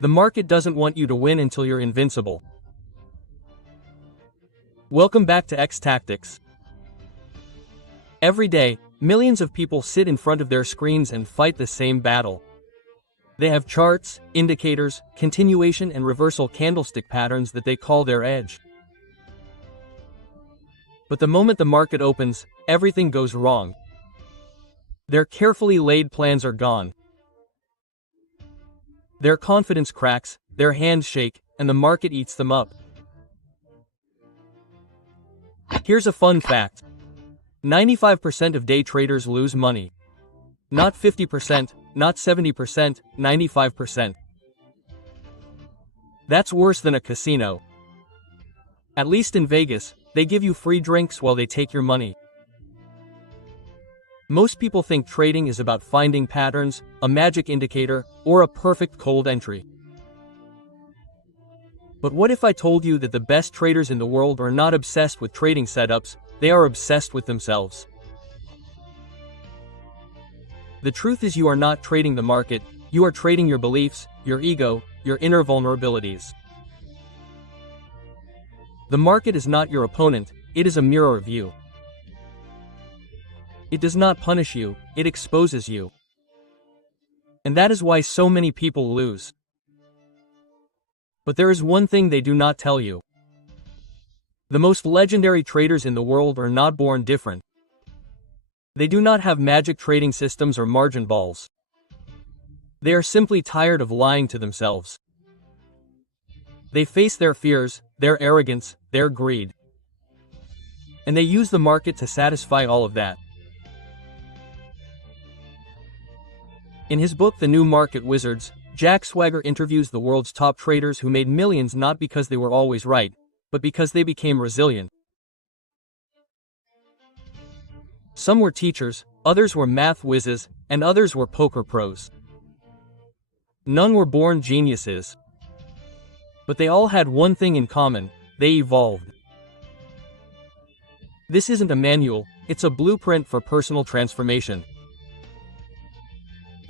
The market doesn't want you to win until you're invincible. Welcome back to X Tactics. Every day, millions of people sit in front of their screens and fight the same battle. They have charts, indicators, continuation and reversal candlestick patterns that they call their edge. But the moment the market opens, everything goes wrong. Their carefully laid plans are gone. Their confidence cracks, their hands shake, and the market eats them up. Here's a fun fact. 95% of day traders lose money. Not 50%, not 70%, 95%. That's worse than a casino. At least in Vegas, they give you free drinks while they take your money. Most people think trading is about finding patterns, a magic indicator, or a perfect cold entry. But what if I told you that the best traders in the world are not obsessed with trading setups, they are obsessed with themselves? The truth is, you are not trading the market, you are trading your beliefs, your ego, your inner vulnerabilities. The market is not your opponent, it is a mirror of you. It does not punish you, it exposes you. And that is why so many people lose. But there is one thing they do not tell you. The most legendary traders in the world are not born different. They do not have magic trading systems or margin balls. They are simply tired of lying to themselves. They face their fears, their arrogance, their greed. And they use the market to satisfy all of that. In his book The New Market Wizards, Jack Swagger interviews the world's top traders who made millions not because they were always right, but because they became resilient. Some were teachers, others were math whizzes, and others were poker pros. None were born geniuses. But they all had one thing in common: they evolved. This isn't a manual, it's a blueprint for personal transformation.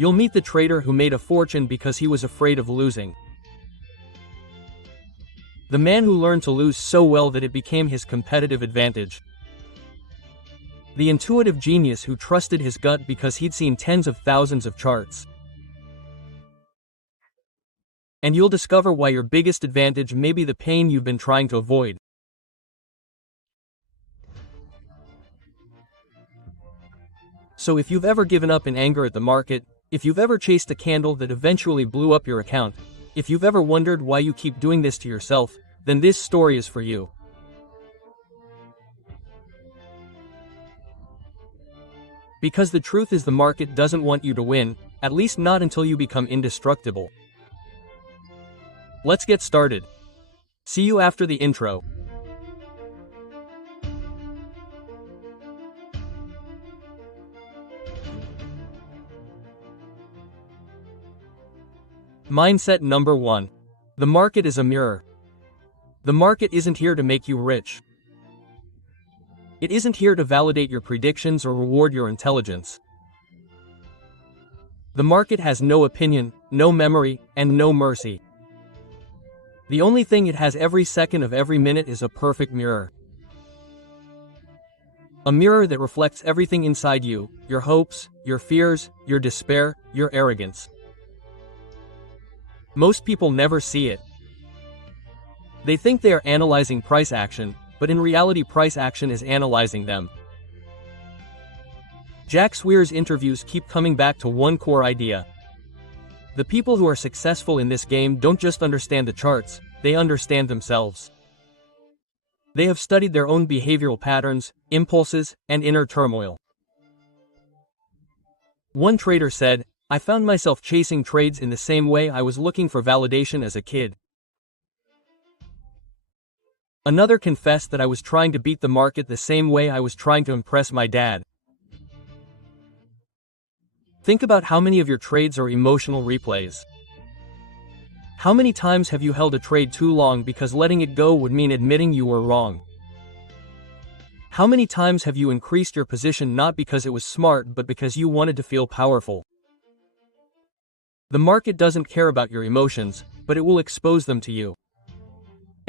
You'll meet the trader who made a fortune because he was afraid of losing. The man who learned to lose so well that it became his competitive advantage. The intuitive genius who trusted his gut because he'd seen tens of thousands of charts. And you'll discover why your biggest advantage may be the pain you've been trying to avoid. So if you've ever given up in anger at the market, if you've ever chased a candle that eventually blew up your account, if you've ever wondered why you keep doing this to yourself, then this story is for you. Because the truth is, the market doesn't want you to win, at least not until you become indestructible. Let's get started. See you after the intro. Mindset number 1. The market is a mirror. The market isn't here to make you rich. It isn't here to validate your predictions or reward your intelligence. The market has no opinion, no memory, and no mercy. The only thing it has every second of every minute is a perfect mirror. A mirror that reflects everything inside you: your hopes, your fears, your despair, your arrogance. Most people never see it. They think they are analyzing price action, but in reality price action is analyzing them. Jack Swagger's interviews keep coming back to one core idea. The people who are successful in this game don't just understand the charts, they understand themselves. They have studied their own behavioral patterns, impulses, and inner turmoil. One trader said, "I found myself chasing trades in the same way I was looking for validation as a kid." Another confessed that I was trying to beat the market the same way I was trying to impress my dad. Think about how many of your trades are emotional replays. How many times have you held a trade too long because letting it go would mean admitting you were wrong? How many times have you increased your position not because it was smart but because you wanted to feel powerful? The market doesn't care about your emotions, but it will expose them to you.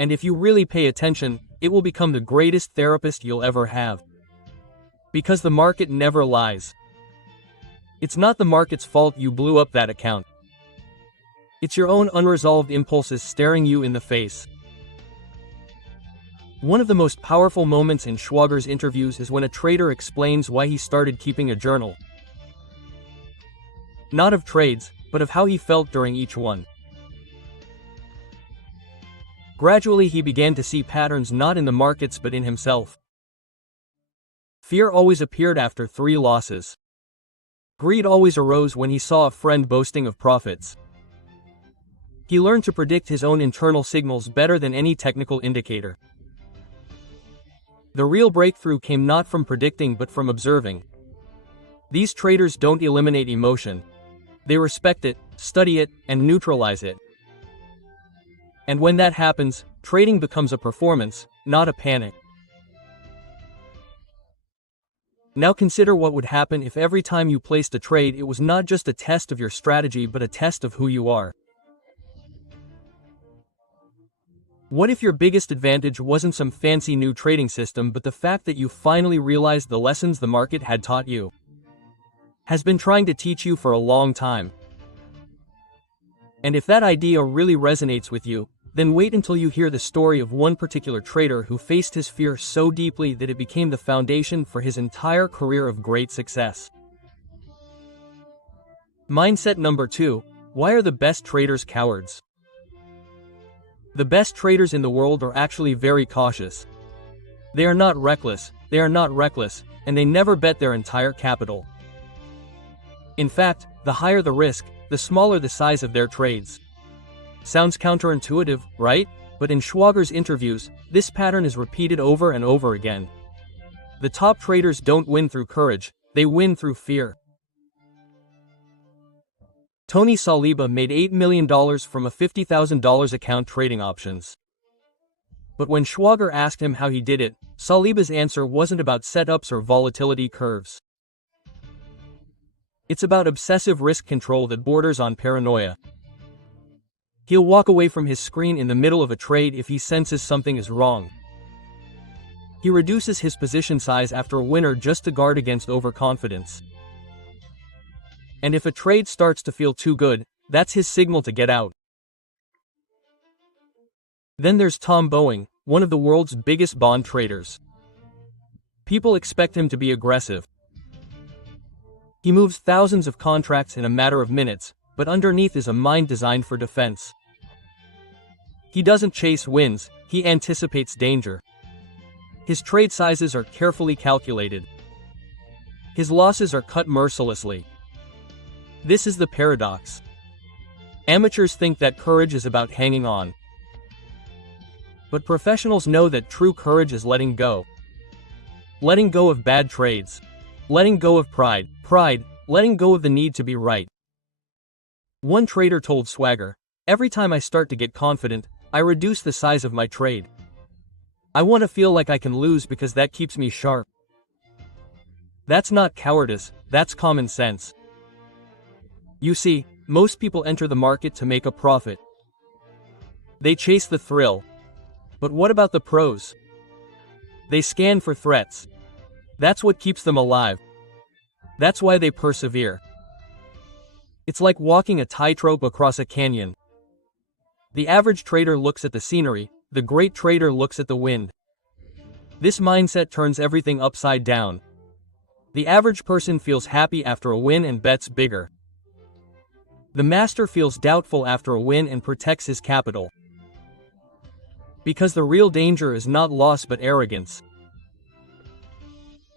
And if you really pay attention, it will become the greatest therapist you'll ever have. Because the market never lies. It's not the market's fault you blew up that account. It's your own unresolved impulses staring you in the face. One of the most powerful moments in Schwager's interviews is when a trader explains why he started keeping a journal. Not of trades, but of how he felt during each one. Gradually he began to see patterns not in the markets but in himself. Fear always appeared after 3 losses. Greed always arose when he saw a friend boasting of profits. He learned to predict his own internal signals better than any technical indicator. The real breakthrough came not from predicting but from observing. These traders don't eliminate emotion. They respect it, study it, and neutralize it. And when that happens, trading becomes a performance, not a panic. Now consider what would happen if every time you placed a trade it was not just a test of your strategy but a test of who you are. What if your biggest advantage wasn't some fancy new trading system but the fact that you finally realized the lessons the market had taught you? Has been trying to teach you for a long time. And if that idea really resonates with you, then wait until you hear the story of one particular trader who faced his fear so deeply that it became the foundation for his entire career of great success. Mindset number 2. Why are the best traders cowards? The best traders in the world are actually very cautious. They are not reckless, and they never bet their entire capital. In fact, the higher the risk, the smaller the size of their trades. Sounds counterintuitive, right? But in Schwager's interviews, this pattern is repeated over and over again. The top traders don't win through courage, they win through fear. Tony Saliba made $8 million from a $50,000 account trading options. But when Schwager asked him how he did it, Saliba's answer wasn't about setups or volatility curves. It's about obsessive risk control that borders on paranoia. He'll walk away from his screen in the middle of a trade if he senses something is wrong. He reduces his position size after a winner just to guard against overconfidence. And if a trade starts to feel too good, that's his signal to get out. Then there's Tom Boeing, one of the world's biggest bond traders. People expect him to be aggressive. He moves thousands of contracts in a matter of minutes, but underneath is a mind designed for defense. He doesn't chase wins, he anticipates danger. His trade sizes are carefully calculated. His losses are cut mercilessly. This is the paradox. Amateurs think that courage is about hanging on. But professionals know that true courage is letting go. Letting go of bad trades. Letting go of pride, letting go of the need to be right. One trader told Swagger, "Every time I start to get confident, I reduce the size of my trade. I want to feel like I can lose because that keeps me sharp." That's not cowardice, that's common sense. You see, most people enter the market to make a profit. They chase the thrill. But what about the pros? They scan for threats. That's what keeps them alive. That's why they persevere. It's like walking a tightrope across a canyon. The average trader looks at the scenery, the great trader looks at the wind. This mindset turns everything upside down. The average person feels happy after a win and bets bigger. The master feels doubtful after a win and protects his capital. Because the real danger is not loss but arrogance.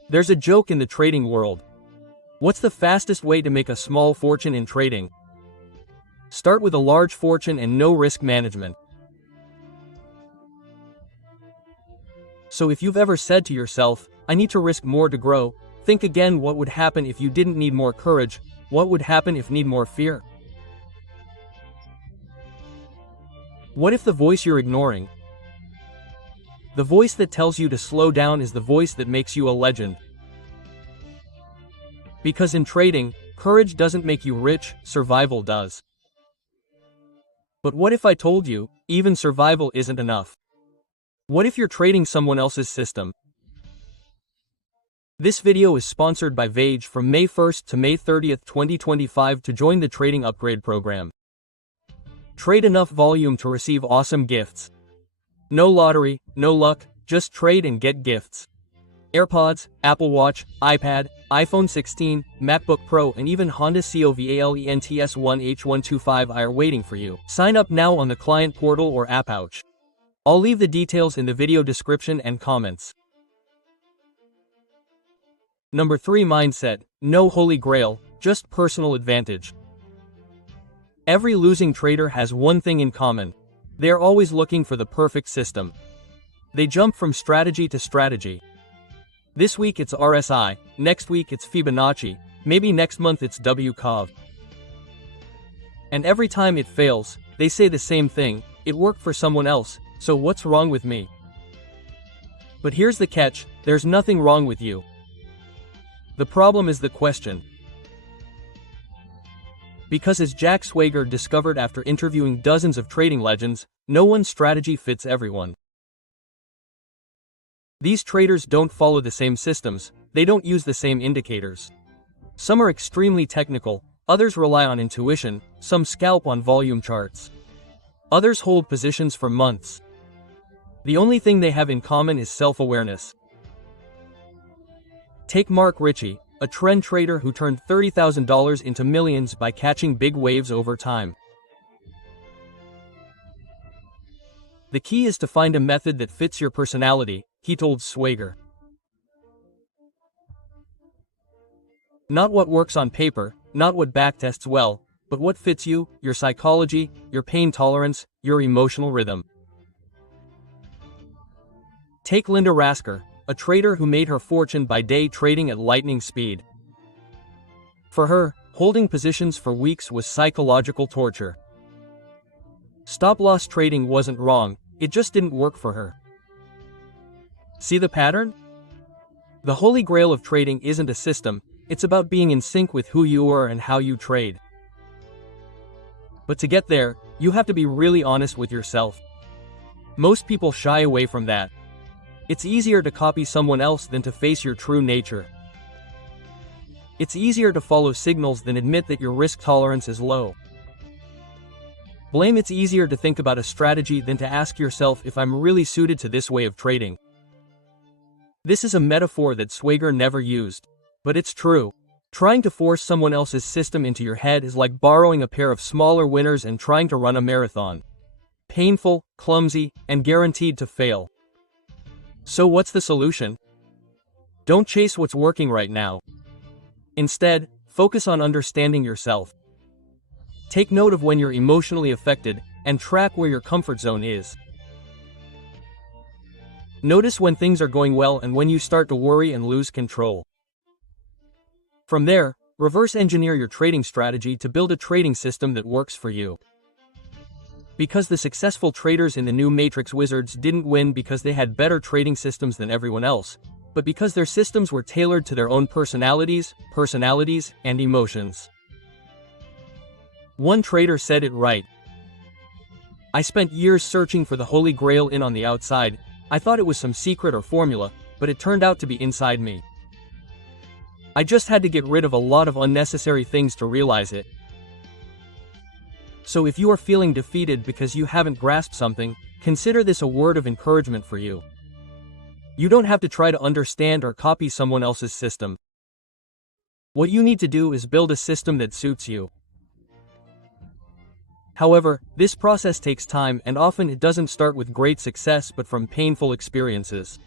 There's a joke in the trading world. What's the fastest way to make a small fortune in trading? Start with a large fortune and no risk management. So if you've ever said to yourself, "I need to risk more to grow," think again, what would happen if you didn't need more courage? What would happen if you need more fear? What if the voice you're ignoring, the voice that tells you to slow down, is the voice that makes you a legend? Because in trading, courage doesn't make you rich, survival does. But what if I told you, even survival isn't enough? What if you're trading someone else's system? This video is sponsored by Vage from May 1st to May 30th, 2025 to join the Trading Upgrade program. Trade enough volume to receive awesome gifts. No lottery, no luck, just trade and get gifts. AirPods, Apple Watch, iPad, iPhone 16, MacBook Pro, and even Honda COVALENTS1H125i are waiting for you. Sign up now on the client portal or app ouch. I'll leave the details in the video description and comments. Number 3 Mindset. No holy grail, just personal advantage. Every losing trader has one thing in common. They are always looking for the perfect system. They jump from strategy to strategy. This week it's RSI, next week it's Fibonacci, maybe next month it's WCOV. And every time it fails, they say the same thing: it worked for someone else, so what's wrong with me? But here's the catch: there's nothing wrong with you. The problem is the question. Because as Jack Schwager discovered after interviewing dozens of trading legends, no one strategy fits everyone. These traders don't follow the same systems, they don't use the same indicators. Some are extremely technical, others rely on intuition, some scalp on volume charts. Others hold positions for months. The only thing they have in common is self-awareness. Take Mark Ritchie, a trend trader who turned $30,000 into millions by catching big waves over time. The key is to find a method that fits your personality, he told Schwager. Not what works on paper, not what backtests well, but what fits you, your psychology, your pain tolerance, your emotional rhythm. Take Linda Rasker, a trader who made her fortune by day trading at lightning speed. For her, holding positions for weeks was psychological torture. Stop-loss trading wasn't wrong, it just didn't work for her. See the pattern? The holy grail of trading isn't a system, it's about being in sync with who you are and how you trade. But to get there, you have to be really honest with yourself. Most people shy away from that. It's easier to copy someone else than to face your true nature. It's easier to follow signals than admit that your risk tolerance is low. It's easier to think about a strategy than to ask yourself if I'm really suited to this way of trading. This is a metaphor that Schwager never used, but it's true. Trying to force someone else's system into your head is like borrowing a pair of smaller winners and trying to run a marathon. Painful, clumsy, and guaranteed to fail. So what's the solution? Don't chase what's working right now. Instead, focus on understanding yourself. Take note of when you're emotionally affected, and track where your comfort zone is. Notice when things are going well and when you start to worry and lose control. From there, reverse engineer your trading strategy to build a trading system that works for you. Because the successful traders in the new Matrix Wizards didn't win because they had better trading systems than everyone else, but because their systems were tailored to their own personalities, and emotions. One trader said it right. I spent years searching for the holy grail on the outside. I thought it was some secret or formula, but it turned out to be inside me. I just had to get rid of a lot of unnecessary things to realize it. So if you are feeling defeated because you haven't grasped something, consider this a word of encouragement for you. You don't have to try to understand or copy someone else's system. What you need to do is build a system that suits you. However, this process takes time and often it doesn't start with great success but from painful experiences.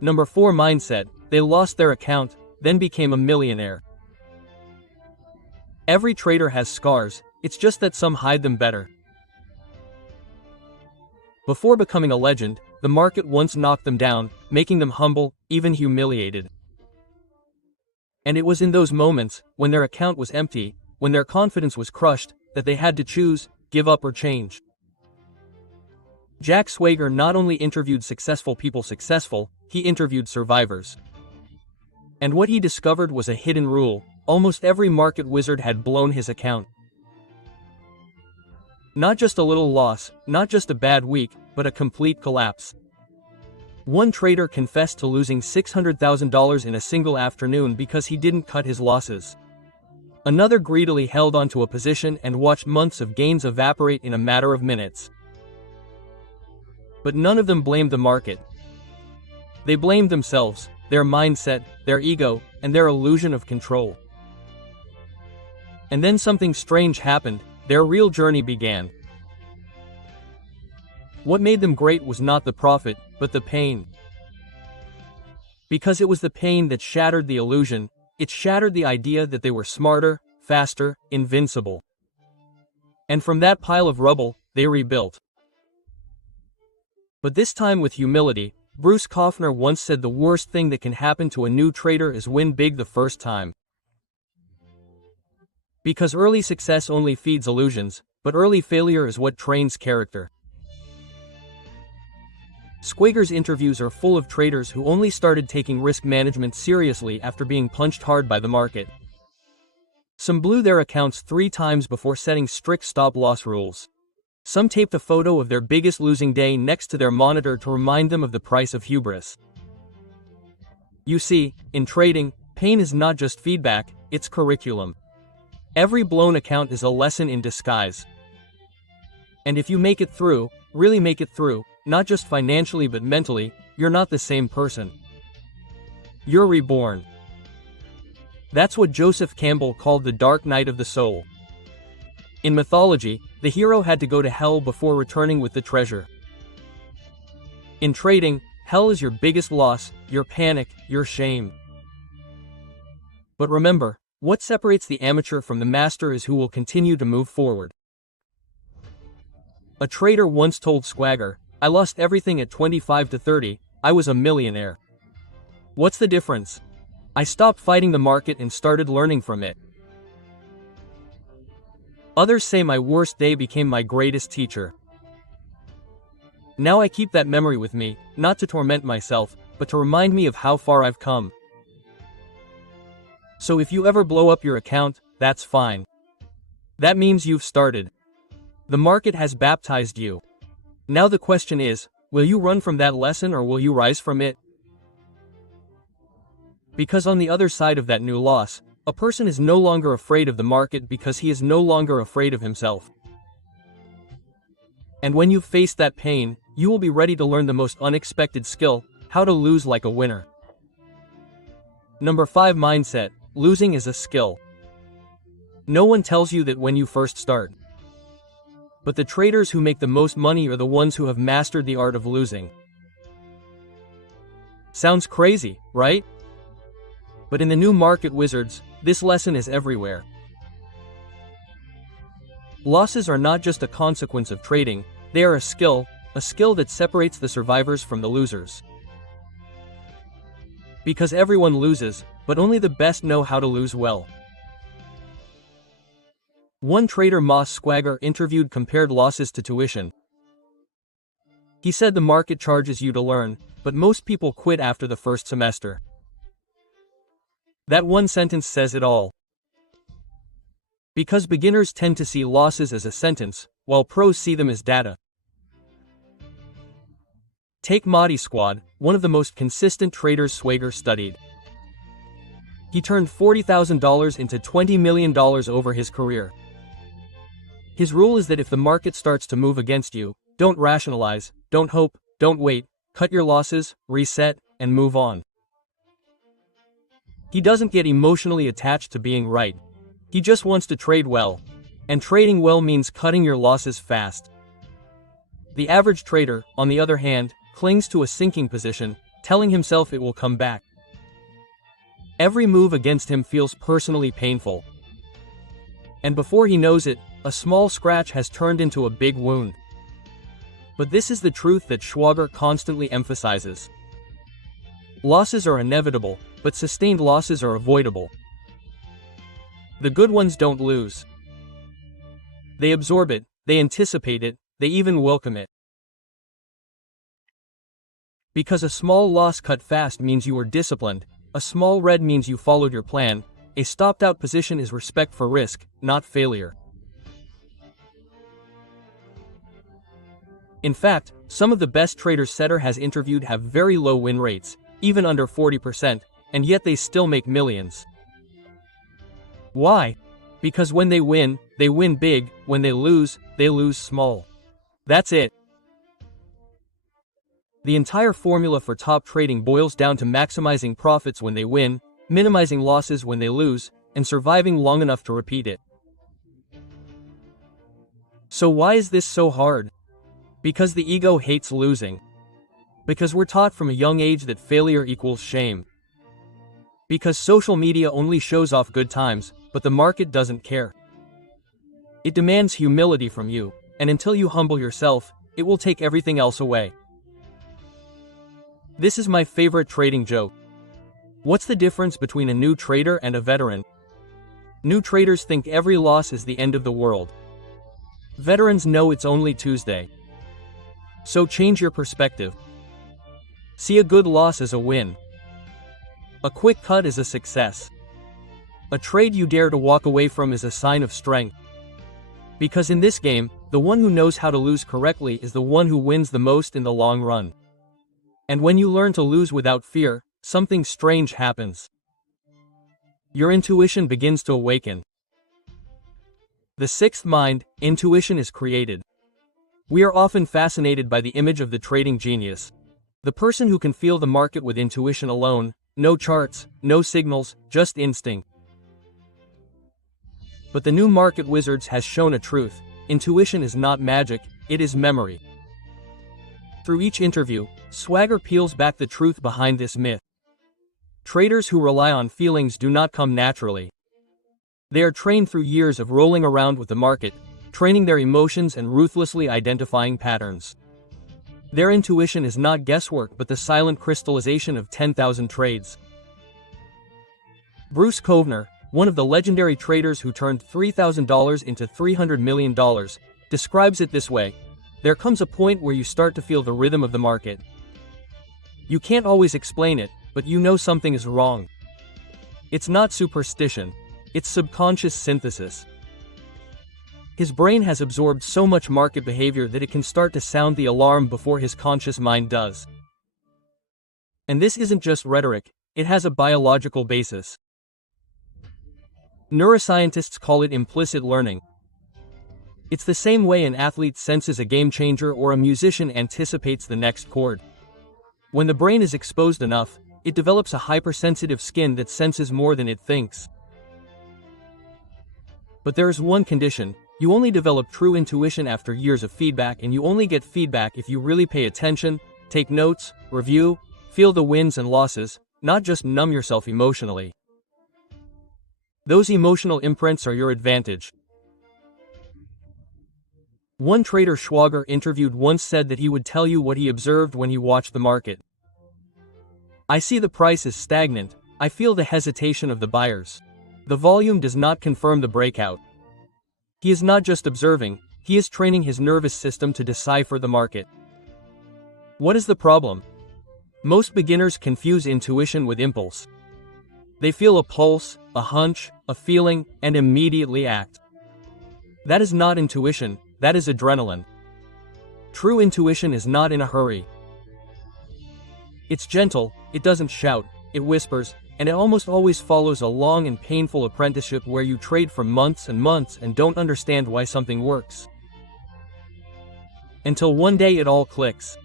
Number 4 Mindset. They lost their account, then became a millionaire. Every trader has scars, it's just that some hide them better. Before becoming a legend, the market once knocked them down, making them humble, even humiliated. And it was in those moments, when their account was empty, when their confidence was crushed, that they had to choose, give up or change. Jack Schwager not only interviewed successful people he interviewed survivors. And what he discovered was a hidden rule: almost every market wizard had blown his account. Not just a little loss, not just a bad week, but a complete collapse. One trader confessed to losing $600,000 in a single afternoon because he didn't cut his losses. Another greedily held onto a position and watched months of gains evaporate in a matter of minutes. But none of them blamed the market. They blamed themselves, their mindset, their ego, and their illusion of control. And then something strange happened, their real journey began. What made them great was not the profit, but the pain. Because it was the pain that shattered the illusion, it shattered the idea that they were smarter, faster, invincible. And from that pile of rubble, they rebuilt. But this time with humility. Bruce Kaufner once said the worst thing that can happen to a new trader is win big the first time. Because early success only feeds illusions, but early failure is what trains character. Schwager's interviews are full of traders who only started taking risk management seriously after being punched hard by the market. Some blew their accounts 3 times before setting strict stop-loss rules. Some taped a photo of their biggest losing day next to their monitor to remind them of the price of hubris. You see, in trading, pain is not just feedback, it's curriculum. Every blown account is a lesson in disguise. And if you make it through, really make it through, not just financially but mentally, you're not the same person. You're reborn. That's what Joseph Campbell called the dark night of the soul. In mythology, the hero had to go to hell before returning with the treasure. In trading, hell is your biggest loss, your panic, your shame. But remember, what separates the amateur from the master is who will continue to move forward. A trader once told Schwager, "I lost everything at 25 to 30, I was a millionaire. What's the difference? I stopped fighting the market and started learning from it." Others say my worst day became my greatest teacher. Now I keep that memory with me, not to torment myself, but to remind me of how far I've come. So if you ever blow up your account, that's fine. That means you've started. The market has baptized you. Now the question is, will you run from that lesson or will you rise from it? Because on the other side of that new loss, a person is no longer afraid of the market because he is no longer afraid of himself. And when you've faced that pain, you will be ready to learn the most unexpected skill, how to lose like a winner. Number 5 mindset, losing is a skill. No one tells you that when you first start. But the traders who make the most money are the ones who have mastered the art of losing. Sounds crazy, right? But in the new market wizards, this lesson is everywhere. Losses are not just a consequence of trading, they are a skill that separates the survivors from the losers. Because everyone loses, but only the best know how to lose well. One trader Moss Schwager interviewed compared losses to tuition. He said the market charges you to learn, but most people quit after the first semester. That one sentence says it all. Because beginners tend to see losses as a sentence, while pros see them as data. Take Mahdi Squad, one of the most consistent traders Schwager studied. He turned $40,000 into $20 million over his career. His rule is that if the market starts to move against you, don't rationalize, don't hope, don't wait, cut your losses, reset, and move on. He doesn't get emotionally attached to being right. He just wants to trade well. And trading well means cutting your losses fast. The average trader, on the other hand, clings to a sinking position, telling himself it will come back. Every move against him feels personally painful. And before he knows it, a small scratch has turned into a big wound. But this is the truth that Schwager constantly emphasizes. Losses are inevitable, but sustained losses are avoidable. The good ones don't lose. They absorb it, they anticipate it, they even welcome it. Because a small loss cut fast means you are disciplined, a small red means you followed your plan, a stopped out position is respect for risk, not failure. In fact, some of the best traders Setter has interviewed have very low win rates, even under 40%, and yet they still make millions. Why? Because when they win big, when they lose small. That's it. The entire formula for top trading boils down to maximizing profits when they win, minimizing losses when they lose, and surviving long enough to repeat it. So why is this so hard? Because the ego hates losing. Because we're taught from a young age that failure equals shame. Because social media only shows off good times, but the market doesn't care. It demands humility from you, and until you humble yourself, it will take everything else away. This is my favorite trading joke. What's the difference between a new trader and a veteran? New traders think every loss is the end of the world. Veterans know it's only Tuesday. So change your perspective. See a good loss as a win. A quick cut is a success. A trade you dare to walk away from is a sign of strength. Because in this game, the one who knows how to lose correctly is the one who wins the most in the long run. And when you learn to lose without fear, something strange happens. Your intuition begins to awaken. The sixth mind, intuition, is created. We are often fascinated by the image of the trading genius. The person who can feel the market with intuition alone, no charts, no signals, just instinct. But the new market wizards has shown a truth. Intuition is not magic, it is memory. Through each interview, Swagger peels back the truth behind this myth. Traders who rely on feelings do not come naturally. They are trained through years of rolling around with the market, training their emotions and ruthlessly identifying patterns. Their intuition is not guesswork but the silent crystallization of 10,000 trades. Bruce Kovner, one of the legendary traders who turned $3,000 into $300 million, describes it this way: there comes a point where you start to feel the rhythm of the market. You can't always explain it, but you know something is wrong. It's not superstition. It's subconscious synthesis. His brain has absorbed so much market behavior that it can start to sound the alarm before his conscious mind does. And this isn't just rhetoric, it has a biological basis. Neuroscientists call it implicit learning. It's the same way an athlete senses a game changer or a musician anticipates the next chord. When the brain is exposed enough, it develops a hypersensitive skin that senses more than it thinks. But there is one condition: you only develop true intuition after years of feedback, and you only get feedback if you really pay attention, take notes, review, feel the wins and losses, not just numb yourself emotionally. Those emotional imprints are your advantage. One trader Schwager interviewed once said that he would tell you what he observed when he watched the market. I see the price is stagnant, I feel the hesitation of the buyers. The volume does not confirm the breakout. He is not just observing, he is training his nervous system to decipher the market. What is the problem? Most beginners confuse intuition with impulse. They feel a pulse, a hunch, a feeling, and immediately act. That is not intuition, that is adrenaline. True intuition is not in a hurry. It's gentle, it doesn't shout, it whispers, and it almost always follows a long and painful apprenticeship where you trade for months and months and don't understand why something works. Until one day it all clicks.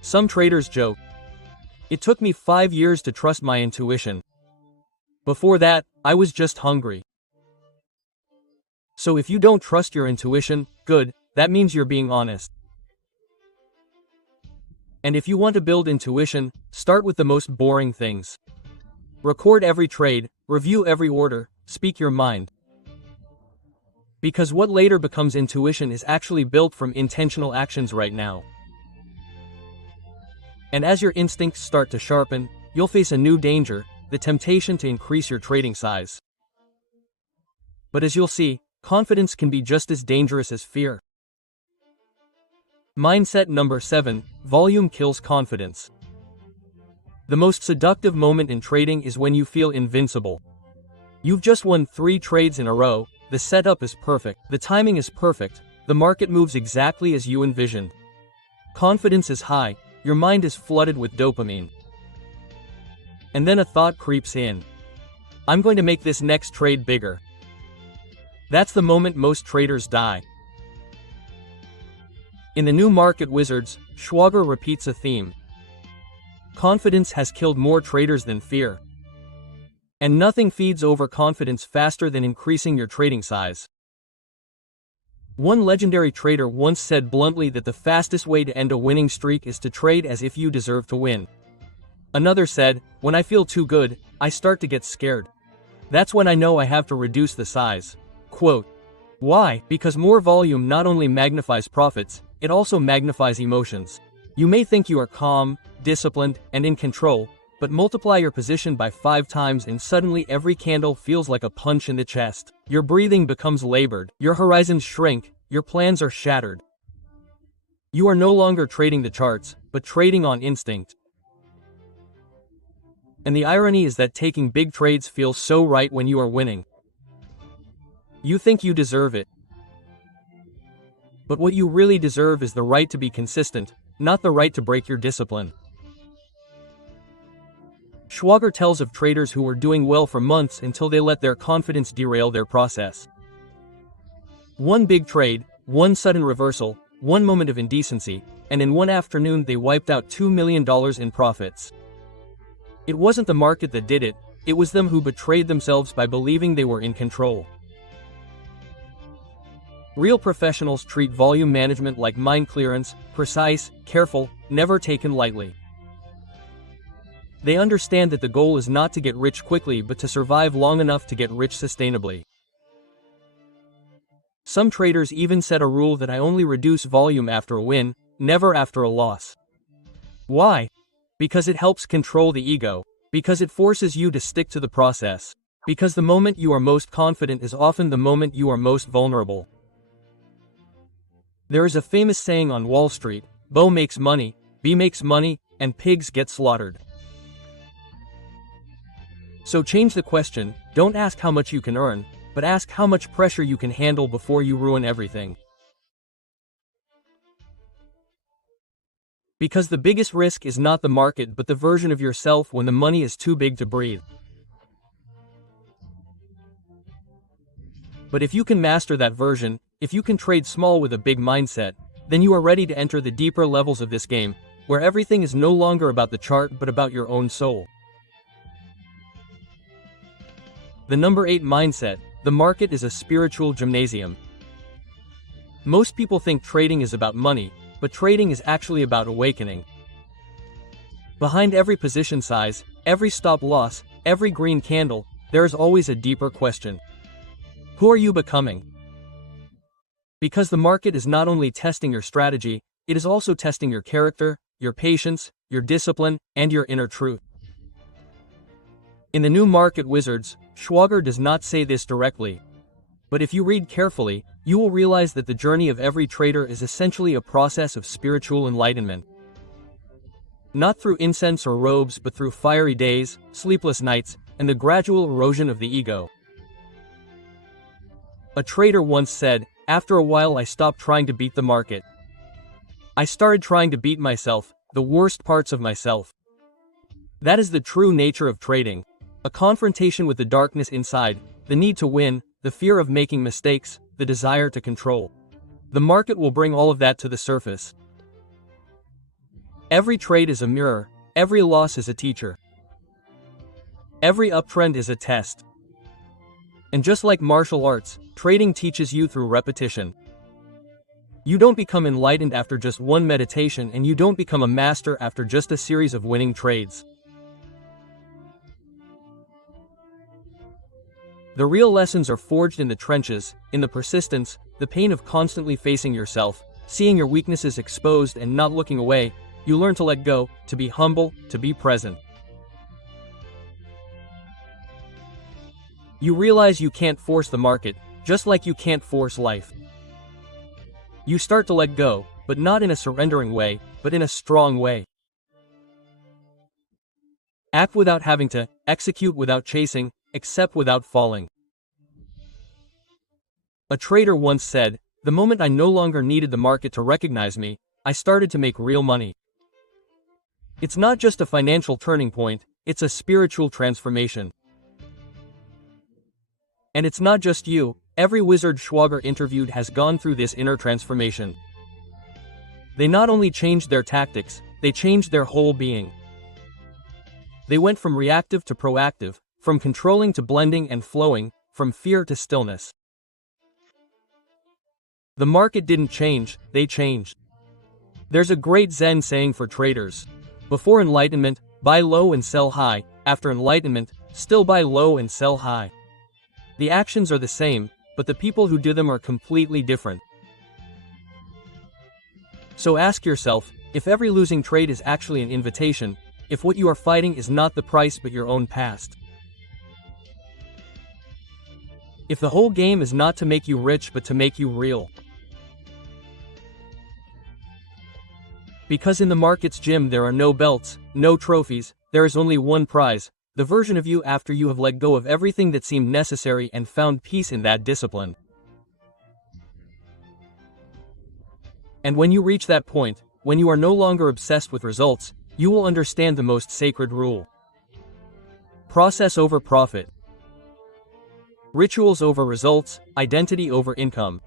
Some traders joke, "It took me 5 years to trust my intuition. Before that, I was just hungry." So if you don't trust your intuition, good, that means you're being honest. And if you want to build intuition, start with the most boring things. Record every trade, review every order, speak your mind. Because what later becomes intuition is actually built from intentional actions right now. And as your instincts start to sharpen, you'll face a new danger, the temptation to increase your trading size. But as you'll see, confidence can be just as dangerous as fear. Mindset number 7, volume kills confidence. The most seductive moment in trading is when you feel invincible. You've just won 3 trades in a row, the setup is perfect, the timing is perfect, The market moves exactly as you envisioned. Confidence is high, your mind is flooded with dopamine. And then a thought creeps in. I'm going to make this next trade bigger. That's the moment most traders die. In the new Market Wizards, Schwager repeats a theme. Confidence has killed more traders than fear. And nothing feeds overconfidence faster than increasing your trading size. One legendary trader once said bluntly that the fastest way to end a winning streak is to trade as if you deserve to win. Another said, when I feel too good, I start to get scared. That's when I know I have to reduce the size. Quote, why? Because more volume not only magnifies profits, it also magnifies emotions. You may think you are calm, disciplined, and in control, but multiply your position by 5 times and suddenly every candle feels like a punch in the chest. Your breathing becomes labored, your horizons shrink, your plans are shattered. You are no longer trading the charts, but trading on instinct. And the irony is that taking big trades feels so right when you are winning. You think you deserve it. But what you really deserve is the right to be consistent, not the right to break your discipline. Schwager tells of traders who were doing well for months until they let their confidence derail their process. One big trade, one sudden reversal, one moment of indecency, and in one afternoon they wiped out $2 million in profits. It wasn't the market that did it, it was them who betrayed themselves by believing they were in control. Real professionals treat volume management like mind clearance, precise, careful, never taken lightly. They understand that the goal is not to get rich quickly but to survive long enough to get rich sustainably. Some traders even set a rule that I only reduce volume after a win, never after a loss. Why? Because it helps control the ego, because it forces you to stick to the process, because the moment you are most confident is often the moment you are most vulnerable. There is a famous saying on Wall Street, Bo makes money, B makes money, and pigs get slaughtered. So change the question, don't ask how much you can earn, but ask how much pressure you can handle before you ruin everything. Because the biggest risk is not the market but the version of yourself when the money is too big to breathe. But if you can master that version, if you can trade small with a big mindset, then you are ready to enter the deeper levels of this game, where everything is no longer about the chart but about your own soul. The number 8 mindset, the market is a spiritual gymnasium. Most people think trading is about money, but trading is actually about awakening. Behind every position size, every stop loss, every green candle, there is always a deeper question. Who are you becoming? Because the market is not only testing your strategy, it is also testing your character, your patience, your discipline, and your inner truth. In the new Market Wizards, Schwager does not say this directly. But if you read carefully, you will realize that the journey of every trader is essentially a process of spiritual enlightenment. Not through incense or robes but through fiery days, sleepless nights, and the gradual erosion of the ego. A trader once said, after a while I stopped trying to beat the market. I started trying to beat myself, the worst parts of myself. That is the true nature of trading. A confrontation with the darkness inside, the need to win, the fear of making mistakes, the desire to control. The market will bring all of that to the surface. Every trade is a mirror, every loss is a teacher. Every uptrend is a test. And just like martial arts, trading teaches you through repetition. You don't become enlightened after just one meditation, and you don't become a master after just a series of winning trades. The real lessons are forged in the trenches, in the persistence, the pain of constantly facing yourself, seeing your weaknesses exposed and not looking away. You learn to let go, to be humble, to be present. You realize you can't force the market, just like you can't force life. You start to let go, but not in a surrendering way, but in a strong way. Act without having to, execute without chasing, accept without falling. A trader once said, The moment I no longer needed the market to recognize me, I started to make real money. It's not just a financial turning point, it's a spiritual transformation. And it's not just you, every wizard Schwager interviewed has gone through this inner transformation. They not only changed their tactics, they changed their whole being. They went from reactive to proactive, from controlling to blending and flowing, from fear to stillness. The market didn't change, they changed. There's a great Zen saying for traders. Before enlightenment, buy low and sell high. After enlightenment, still buy low and sell high. The actions are the same, but the people who do them are completely different. So ask yourself, if every losing trade is actually an invitation, if what you are fighting is not the price but your own past. If the whole game is not to make you rich but to make you real. Because in the market's gym there are no belts, no trophies, there is only one prize, the version of you after you have let go of everything that seemed necessary and found peace in that discipline. And when you reach that point, when you are no longer obsessed with results, you will understand the most sacred rule. Process over profit. Rituals over results, identity over income.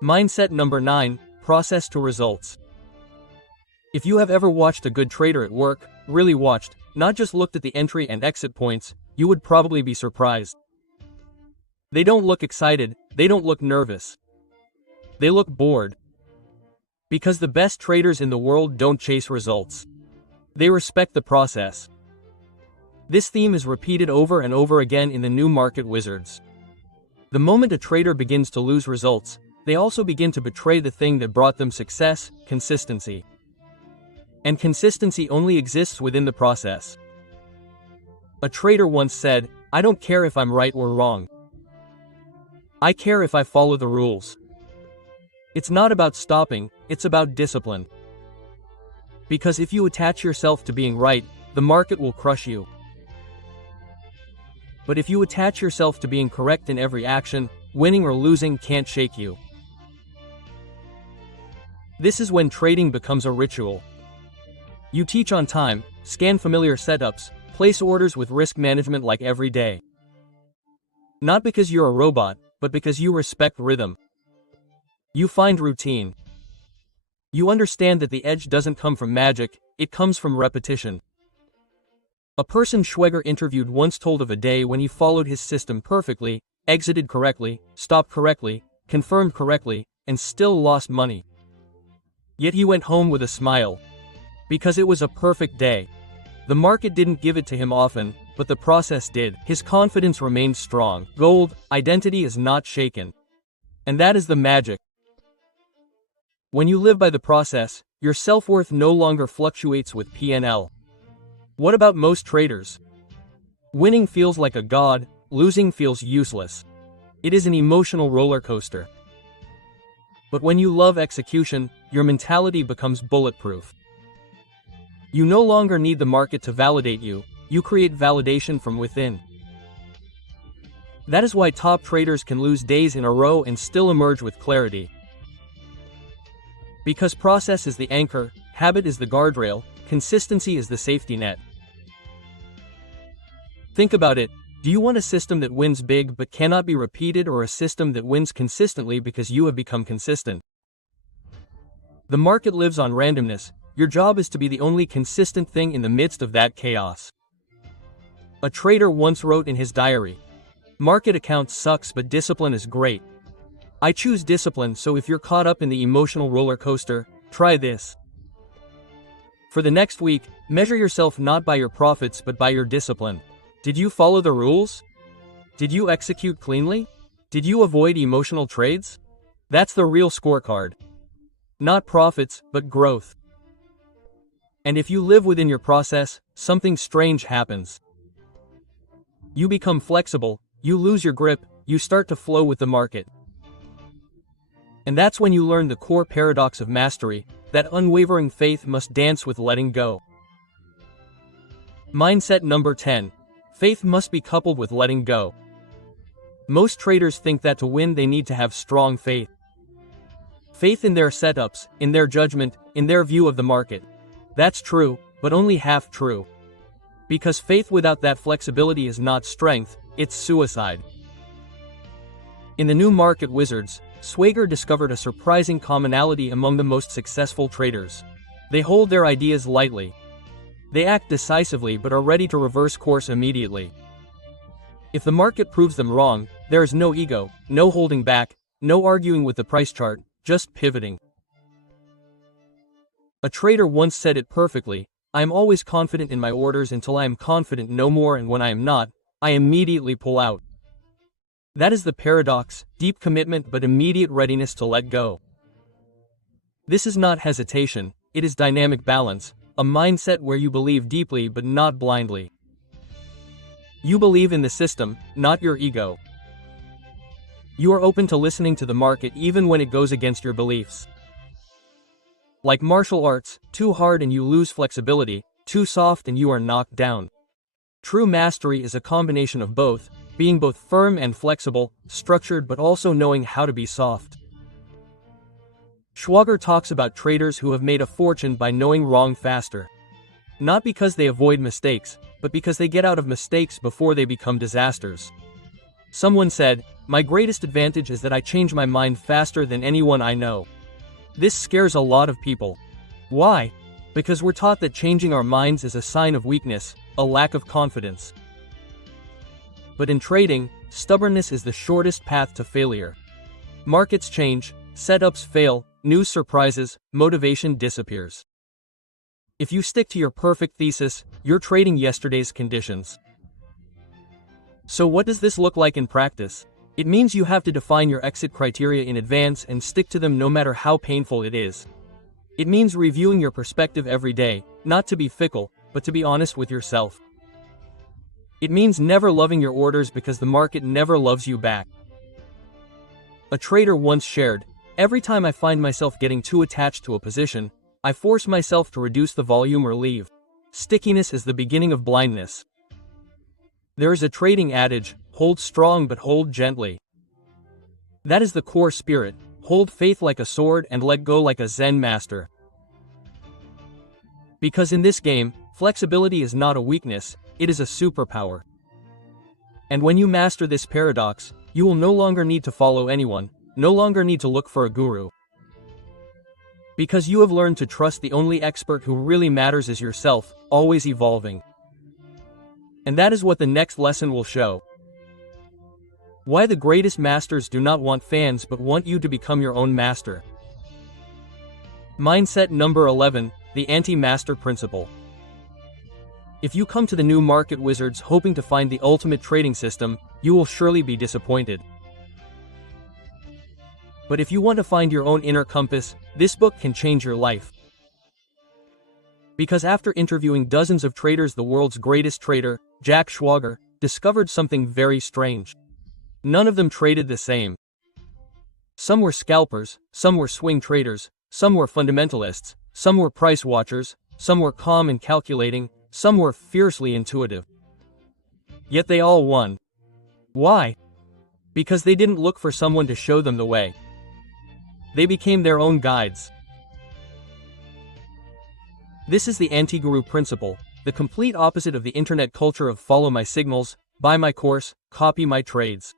Mindset number 9, process to results. If you have ever watched a good trader at work, really watched, not just looked at the entry and exit points, you would probably be surprised. They don't look excited, they don't look nervous. They look bored. Because the best traders in the world don't chase results. They respect the process. This theme is repeated over and over again in the new market wizards. The moment a trader begins to lose results, they also begin to betray the thing that brought them success, consistency. And consistency only exists within the process. A trader once said, "I don't care if I'm right or wrong. I care if I follow the rules." It's not about stopping, it's about discipline. Because if you attach yourself to being right, the market will crush you. But if you attach yourself to being correct in every action, winning or losing can't shake you. This is when trading becomes a ritual. You teach on time, scan familiar setups, place orders with risk management like every day. Not because you're a robot, but because you respect rhythm. You find routine. You understand that the edge doesn't come from magic, it comes from repetition. A person Schwager interviewed once told of a day when he followed his system perfectly, exited correctly, stopped correctly, confirmed correctly, and still lost money. Yet he went home with a smile. Because it was a perfect day. The market didn't give it to him often, but the process did. His confidence remained strong. Gold, identity is not shaken. And that is the magic. When you live by the process, your self-worth no longer fluctuates with P&L. What about most traders? Winning feels like a god, losing feels useless. It is an emotional roller coaster. But when you love execution, your mentality becomes bulletproof. You no longer need the market to validate you, you create validation from within. That is why top traders can lose days in a row and still emerge with clarity. Because process is the anchor, habit is the guardrail, consistency is the safety net. Think about it, do you want a system that wins big but cannot be repeated, or a system that wins consistently because you have become consistent? The market lives on randomness, your job is to be the only consistent thing in the midst of that chaos. A trader once wrote in his diary, "Market account sucks but discipline is great. I choose discipline, so if you're caught up in the emotional roller coaster, try this." For the next week, measure yourself not by your profits but by your discipline. Did you follow the rules? Did you execute cleanly? Did you avoid emotional trades? That's the real scorecard. Not profits, but growth. And if you live within your process, something strange happens. You become flexible, you lose your grip, you start to flow with the market. And that's when you learn the core paradox of mastery, that unwavering faith must dance with letting go. Mindset number 10. Faith must be coupled with letting go. Most traders think that to win they need to have strong faith. Faith in their setups, in their judgment, in their view of the market. That's true, but only half true. Because faith without that flexibility is not strength, it's suicide. In the new Market Wizards, Swagger discovered a surprising commonality among the most successful traders. They hold their ideas lightly. They act decisively but are ready to reverse course immediately. If the market proves them wrong, there is no ego, no holding back, no arguing with the price chart, just pivoting. A trader once said it perfectly: I am always confident in my orders until I am confident no more, and when I am not, I immediately pull out. That is the paradox: deep commitment but immediate readiness to let go. This is not hesitation, it is dynamic balance, a mindset where you believe deeply but not blindly. You believe in the system, not your ego. You are open to listening to the market even when it goes against your beliefs. Like martial arts, too hard and you lose flexibility, too soft and you are knocked down. True mastery is a combination of both, being both firm and flexible, structured but also knowing how to be soft. Swagger talks about traders who have made a fortune by knowing wrong faster. Not because they avoid mistakes, but because they get out of mistakes before they become disasters. Someone said, "My greatest advantage is that I change my mind faster than anyone I know." This scares a lot of people. Why? Because we're taught that changing our minds is a sign of weakness, a lack of confidence. But in trading, stubbornness is the shortest path to failure. Markets change, setups fail, news surprises, motivation disappears. If you stick to your perfect thesis, you're trading yesterday's conditions. So what does this look like in practice? It means you have to define your exit criteria in advance and stick to them no matter how painful it is. It means reviewing your perspective every day, not to be fickle, but to be honest with yourself. It means never loving your orders because the market never loves you back. A trader once shared, "Every time I find myself getting too attached to a position, I force myself to reduce the volume or leave. Stickiness is the beginning of blindness." There is a trading adage, hold strong but hold gently. That is the core spirit: hold faith like a sword and let go like a Zen master. Because in this game, flexibility is not a weakness, it is a superpower. And when you master this paradox, you will no longer need to follow anyone, no longer need to look for a guru. Because you have learned to trust the only expert who really matters is yourself, always evolving. And that is what the next lesson will show. Why the greatest masters do not want fans but want you to become your own master. Mindset number 11, the anti-master principle. If you come to the new Market Wizards hoping to find the ultimate trading system, you will surely be disappointed. But if you want to find your own inner compass, this book can change your life. Because after interviewing dozens of traders, the world's greatest trader, Jack Swagger, discovered something very strange. None of them traded the same. Some were scalpers, some were swing traders, some were fundamentalists, some were price watchers, some were calm and calculating, some were fiercely intuitive. Yet they all won. Why? Because they didn't look for someone to show them the way. They became their own guides. This is the anti-guru principle, the complete opposite of the internet culture of follow my signals, buy my course, copy my trades.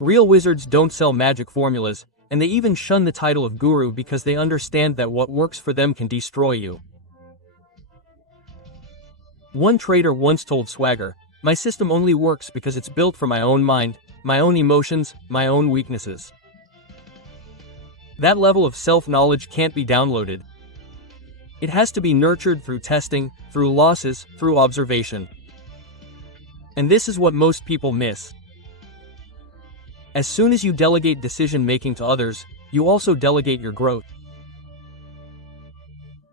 Real wizards don't sell magic formulas, and they even shun the title of guru because they understand that what works for them can destroy you. One trader once told Swagger, "My system only works because it's built for my own mind, my own emotions, my own weaknesses." That level of self-knowledge can't be downloaded. It has to be nurtured through testing, through losses, through observation. And this is what most people miss. As soon as you delegate decision-making to others, you also delegate your growth.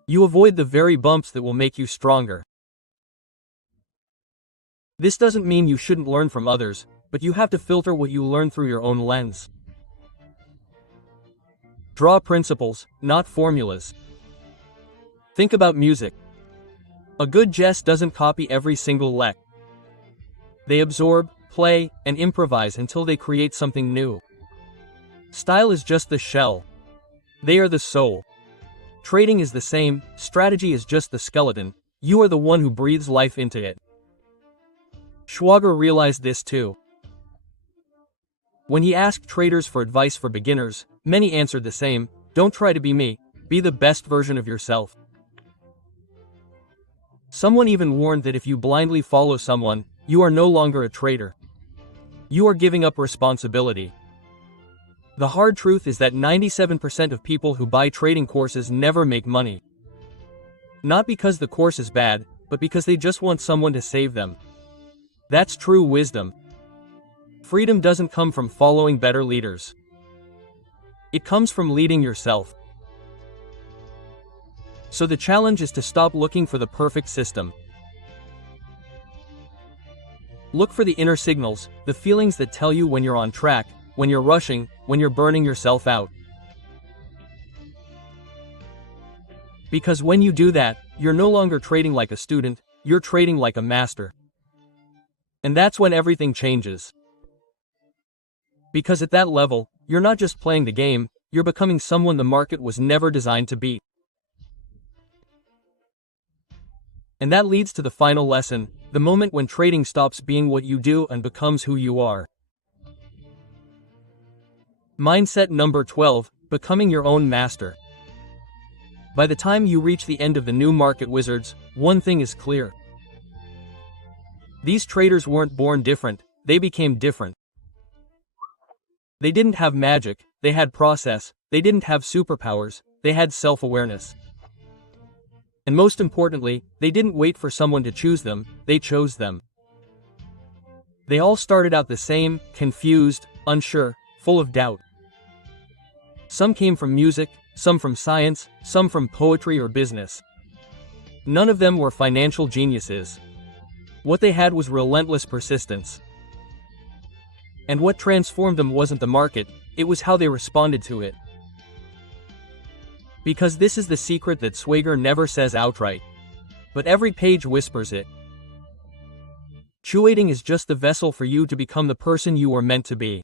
You avoid the very bumps that will make you stronger. This doesn't mean you shouldn't learn from others, but you have to filter what you learn through your own lens. Draw principles, not formulas. Think about music. A good jest doesn't copy every single lick. They absorb, play, and improvise until they create something new. Style is just the shell. They are the soul. Trading is the same, strategy is just the skeleton, you are the one who breathes life into it. Schwager realized this too. When he asked traders for advice for beginners, many answered the same: don't try to be me, be the best version of yourself. Someone even warned that if you blindly follow someone, you are no longer a trader. You are giving up responsibility. The hard truth is that 97% of people who buy trading courses never make money. Not because the course is bad, but because they just want someone to save them. That's true wisdom. Freedom doesn't come from following better leaders. It comes from leading yourself. So the challenge is to stop looking for the perfect system. Look for the inner signals, the feelings that tell you when you're on track, when you're rushing, when you're burning yourself out. Because when you do that, you're no longer trading like a student, you're trading like a master. And that's when everything changes. Because at that level, you're not just playing the game, you're becoming someone the market was never designed to beat. And that leads to the final lesson, the moment when trading stops being what you do and becomes who you are. Mindset number 12, becoming your own master. By the time you reach the end of the new market wizards, one thing is clear. These traders weren't born different, they became different. They didn't have magic, they had process, they didn't have superpowers, they had self-awareness. And most importantly, they didn't wait for someone to choose them, they chose them. They all started out the same, confused, unsure, full of doubt. Some came from music, some from science, some from poetry or business. None of them were financial geniuses. What they had was relentless persistence. And what transformed them wasn't the market, it was how they responded to it. Because this is the secret that Schwager never says outright. But every page whispers it. Trading is just the vessel for you to become the person you were meant to be.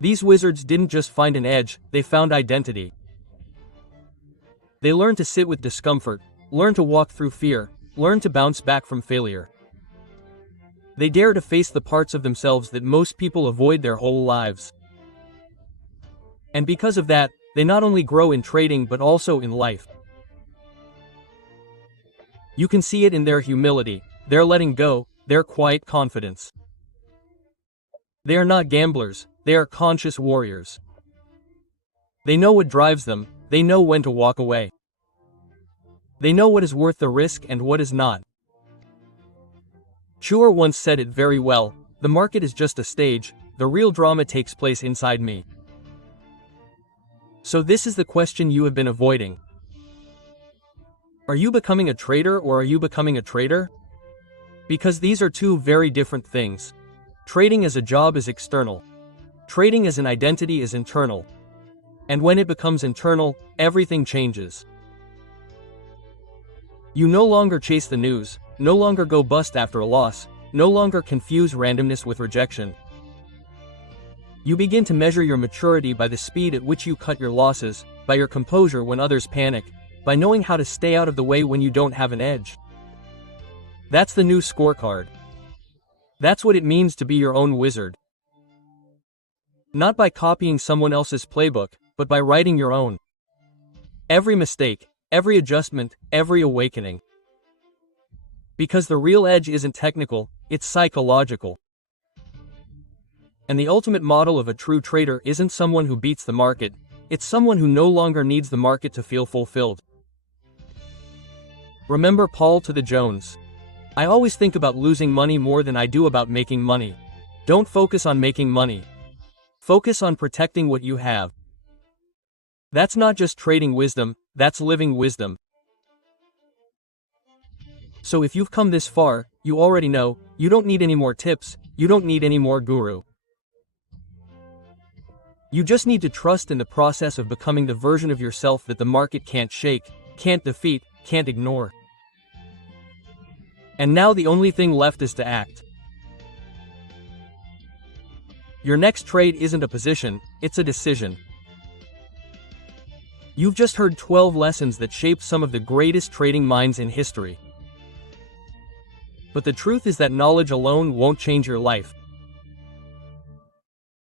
These wizards didn't just find an edge, they found identity. They learned to sit with discomfort, learn to walk through fear, learn to bounce back from failure. They dare to face the parts of themselves that most people avoid their whole lives. And because of that, they not only grow in trading but also in life. You can see it in their humility, their letting go, their quiet confidence. They are not gamblers, they are conscious warriors. They know what drives them, they know when to walk away. They know what is worth the risk and what is not. Schwager once said it very well, the market is just a stage, the real drama takes place inside me. So this is the question you have been avoiding. Are you becoming a trader or are you becoming a trader? Because these are two very different things. Trading as a job is external. Trading as an identity is internal. And when it becomes internal, everything changes. You no longer chase the news, no longer go bust after a loss, no longer confuse randomness with rejection. You begin to measure your maturity by the speed at which you cut your losses, by your composure when others panic, by knowing how to stay out of the way when you don't have an edge. That's the new scorecard. That's what it means to be your own wizard. Not by copying someone else's playbook, but by writing your own. Every mistake, every adjustment, every awakening. Because the real edge isn't technical, it's psychological. And the ultimate model of a true trader isn't someone who beats the market, it's someone who no longer needs the market to feel fulfilled. Remember Paul to the Jones. I always think about losing money more than I do about making money. Don't focus on making money. Focus on protecting what you have. That's not just trading wisdom, that's living wisdom. So if you've come this far, you already know, you don't need any more tips, you don't need any more guru. You just need to trust in the process of becoming the version of yourself that the market can't shake, can't defeat, can't ignore. And now the only thing left is to act. Your next trade isn't a position, it's a decision. You've just heard 12 lessons that shaped some of the greatest trading minds in history. But the truth is that knowledge alone won't change your life.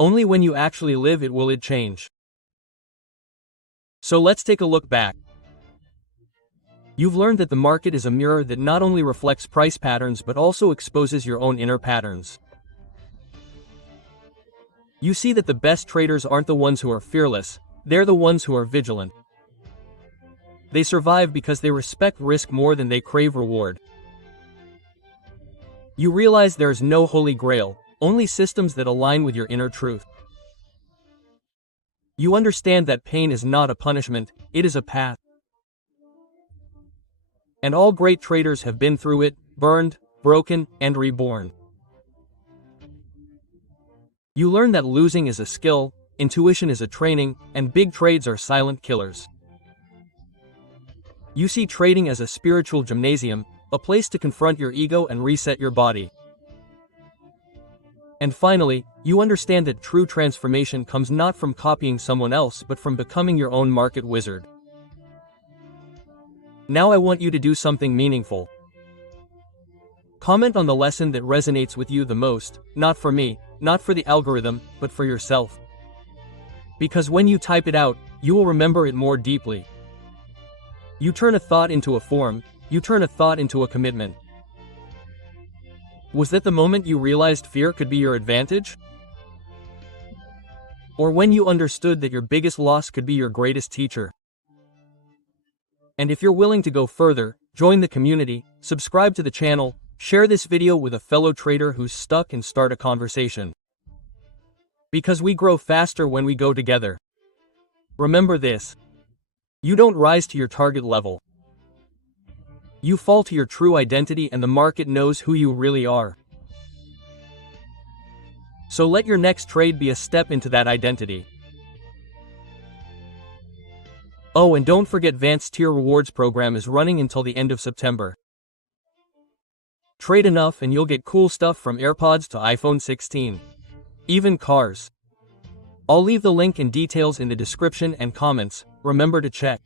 Only when you actually live it will it change. So let's take a look back. You've learned that the market is a mirror that not only reflects price patterns but also exposes your own inner patterns. You see that the best traders aren't the ones who are fearless, they're the ones who are vigilant. They survive because they respect risk more than they crave reward. You realize there is no holy grail, only systems that align with your inner truth. You understand that pain is not a punishment, it is a path. And all great traders have been through it, burned, broken, and reborn. You learn that losing is a skill, intuition is a training, and big trades are silent killers. You see trading as a spiritual gymnasium, a place to confront your ego and reset your body. And finally, you understand that true transformation comes not from copying someone else but from becoming your own market wizard. Now I want you to do something meaningful. Comment on the lesson that resonates with you the most, not for me, not for the algorithm, but for yourself. Because when you type it out, you will remember it more deeply. You turn a thought into a form, you turn a thought into a commitment. Was that the moment you realized fear could be your advantage? Or when you understood that your biggest loss could be your greatest teacher? And if you're willing to go further, join the community, subscribe to the channel, share this video with a fellow trader who's stuck and start a conversation. Because we grow faster when we go together. Remember this. You don't rise to your target level. You fall to your true identity and the market knows who you really are. So let your next trade be a step into that identity. Oh, and don't forget Advanced Tier Rewards program is running until the end of September. Trade enough and you'll get cool stuff from AirPods to iPhone 16. Even cars. I'll leave the link and details in the description and comments, remember to check.